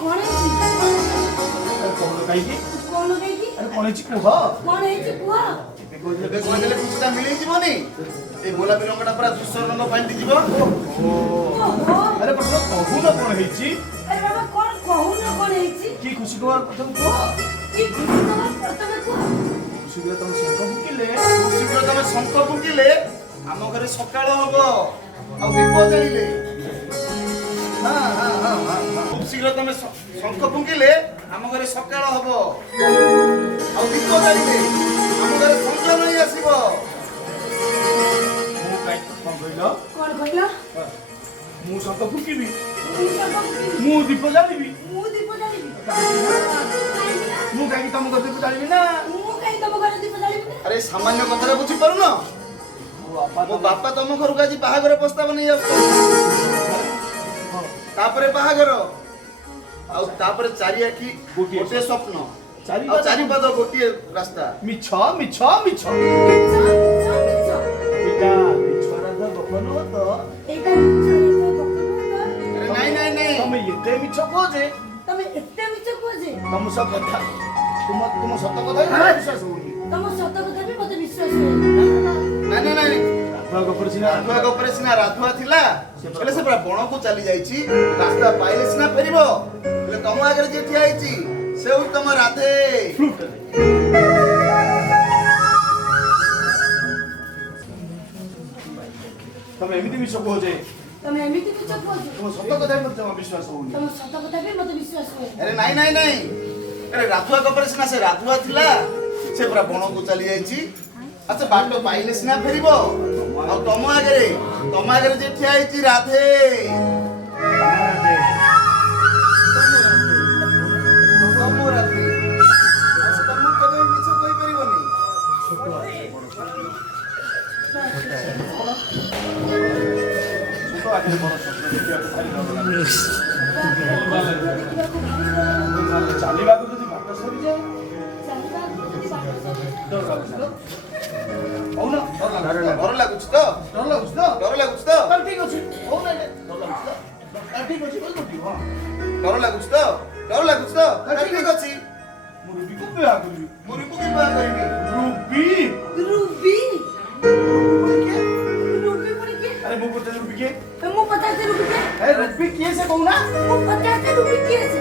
कौन है जी कौन काईकी कौन है जी अरे कौन ची कुह कौन है जी कुआ ଏବେ କହିଦେଲେ ଖୁସିଟା ମିଳେଇ ଯିବନି ଏଇ ଗୋଲାପୀ ରଙ୍ଗଟା ପୁରା ଧୂସର ରଙ୍ଗ ପାଲଟି ଯିବ। ओहो अरे पण कहू न कोन हेची अरे बाबा कौन कहू ना कौन है जी की खुशी कुह प्रथम कुह की खुशी तो प्रथम कुआ खुशी कुह तुम शंख फुकिले ଶୀଘ୍ର ତମେ ଶଙ୍ଖ ଫୁଙ୍କିଲେ ଆମ ଘରେ ସକାଳ ହବ ଆଉ ଦୀପ ଜାଳିଲେ ଖୁବ ଶୀଘ୍ର ତମେ ଶଙ୍ଖ ଫୁଙ୍କିଲେ ଆମ ଘରେ ସକାଳ ହବ ଆଉ ଦୀପ ଜାଳିଲେ ଆମ ଘରେ ସଞ୍ଜ ନେଇ ଆସିବ। मु काई कोन कहलो कौन कहला मु शंख फुकिबी तू सब मु दीप जालिबी मु दीप जाली मु काई तम घर दीप जालिबी ना मु कहीं तुम घर दीप जाली ଆରେ ସାମାନ୍ୟ କଥାରେ ବୁଝିପାରୁନ ମୋ ବାପା ତମ ଘରକୁ ଆଜି ବାହାଘର ପ୍ରସ୍ତାବ ନେଇ ଆସୁଛନ୍ତି ତାପରେ ବାହାଘର ଆଉ ତାପରେ ଚାରି ଆଖି ଗୋଟିଏ ସ୍ୱପ୍ନ ଆଉ ଚାରି ପାଦ ଗୋଟିଏ ରାସ୍ତା। मिछ मिछ मिछ एटा मिछरा द गपनो तो एटा मिछ अरे ନାଇଁ ନାଇଁ ନାଇଁ तमे एते मिछ कोजे तमे एते मिछ कोजे तम सब कथा तुम सत कथा ही विश्वास होनी तम सत କଥା ବି ମତେ ବିଶ୍ୱାସ ହୁଏ ନାଇଁ ନାଇଁ ନାଇଁ राधुआ गपर सिना ରାଧୁଆ ଗପରେ ସିନା ରାଧୁଆ ଥିଲା ହେଲେ ସେ ପୁରା ବଣକୁ ଚାଲି ଯାଇଛି ରାସ୍ତା ପାଇଲେ ସିନା ଫେରିବ ହେଲେ ତମ ଆଗରେ ଯିଏ ଠିଆ ହେଇଛି ସେ ହଉଛି ତମ ରାଧେ। तमे एमिति मिछ कोजे ତମେ ଏମିତି ମିଛ କୋजे तुम सत कथा ही मत विश्वास होनी ତମ ସତ କଥା ବି ମତେ ବିଶ୍ୱାସ ହୁଏ ଆରେ ନାଇଁ ନାଇଁ ନାଇଁ ଆରେ ରାଧୁଆ ଗପରେ ସିନା ସେ ରାଧୁଆ ଥିଲା ସେ ପୁରା ବଣକୁ ଚାଲି ଯାଇଛି ଆଚ୍ଛା ବାଟ ପାଇଲେ ସିନା ଫେରିବ ଆଉ ତମ ଆଗରେ ଯିଏ ଠିଆ ହେଇଛି ରାଧେ। ତମ ରାଧେ ଆଚ୍ଛା ତମକୁ କେବେ ମିଛ କହିପାରିବନି। छोटो आगे बड़ स्वप्न देखिया भारी डर लागे चालीबा को जदी बात सरी जाए डर लागे औ ना ଡର ଲାଗୁଛି ତ डर लाଗୁଛି ତ ଡର ଲାଗୁଛି ତ ତାହେଲେ ଠିକ ଅଛି ହଉ ନା ଡର ଲାଗୁଛି ତ ଠିକ ଅଛି ବୋଲ ଠିକ ହଁ ଡର ଲାଗୁଛି ତ ଡର ଲାଗୁଛି ତ ଠିକ ଅଛି ମୁଁ ରୁବିକୁ ବିବାହ କରିବି ମୁଁ ରିପୁକୁ ବିବାହ କରିବି। ରୁବି ରୁବି କିଏ ରୁବି ପୁଣି କିଏ अरे ମୁଁ ପଚାରେ ରୁବି କିଏ ମୁଁ ପଚାରିଛି ରୁବି କିଏ ଏ ରୁବି କିଏ ସେ କହୁନା ମୁଁ ପଚାରିଛି ରୁବି କିଏ ସେ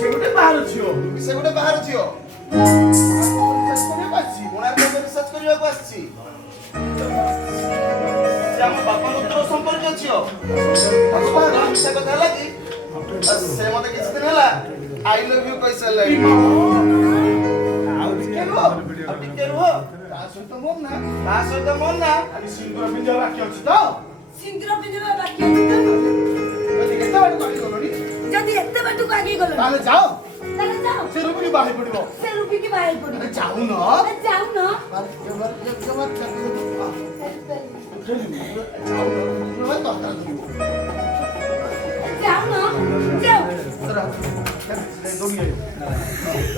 ସେ ଗୋଟେ ବାହାର ଝିଅ ସେ ଗୋଟେ ବାହାର ଝିଅ ଆସିଛି କୋଣାର୍କ ରିସର୍ଚ୍ଚ କରିବାକୁ ଆସିଛି ସେ ଆମ ବାପା ପୁତ୍ର ସମ୍ପର୍କୀୟ ଝିଅ ମିଶା କଥା ହେଲା କି ସେ ମତେ କିଛି ଦିନ ହେଲା ଆଇ ଲଭ୍ ୟୁ କହିସାରିଲାଣି। ଆଉ ଟିକେ ରୁହ ଆଉ ଟିକେ ରୁହ ତା ସହିତ ମୋର ନା ତା ସହିତ ମୋର ନା ଆଜି ସିନ୍ଦୁର ପିନ୍ଧିବା ବାକି ଅଛି ତ ସିନ୍ଦୁର ପିନ୍ଧିବା ବାକି ଅଛି ତ ଯଦି କେତେ ବାଟ ବାକି ଗଲଣି ଯଦି ଏତେ ବାଟକୁ ଆଗେଇ ଗଲ ତାହେଲେ ଯାଅ ତାହେଲେ ଯାଅ ସେ ରୁବିକି ବାହାରି ପଡିବ ସେ ରୁବି କି ବାହାରି ପଡିବ ଆରେ ଯାଉନ ଯାଉନ ଯାଉନ ଯାଉନ ଯାଉ ଦୌଡ଼ି